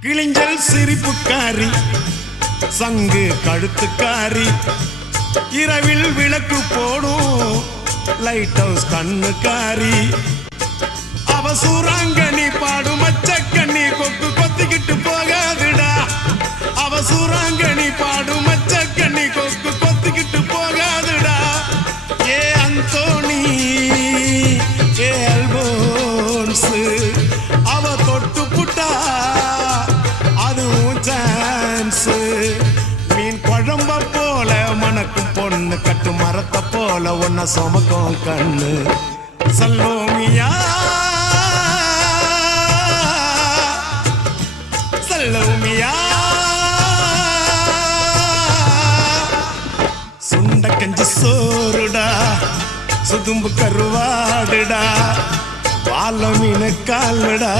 கிளிஞ்சல் சிரிப்புக்காரி சங்கு கழுத்துக்காரி இரவில் விளக்கு போடும் லைட் ஹவுஸ் கண்ணுக்காரி அவ சூறாங்கண்ணி பாடும் மச்சக்கண்ணி கொக்கு கொத்திக்கிட்டு போகாதுடா அவ சூறாங்கண்ணி பாடும் மச்சக்கண்ணி கொக்கு கொத்திக்கிட்டு போகாதுடா ஏ அந்தோணி ஏ அல்போன்ஸ் அவ தொட்டு புட்டா அதுவும் சான்ஸ் மீன் குழம்ப போல மணக்கும் பொண்ணு கட்டு மரத்தை போல ஒன்ன சுமக்கும் கண்ணு சல்லோமியா சல்லோமியா சுண்ட கஞ்சி சோறுடா சுதும்பு கருவாடுடா பால மீன கால்டா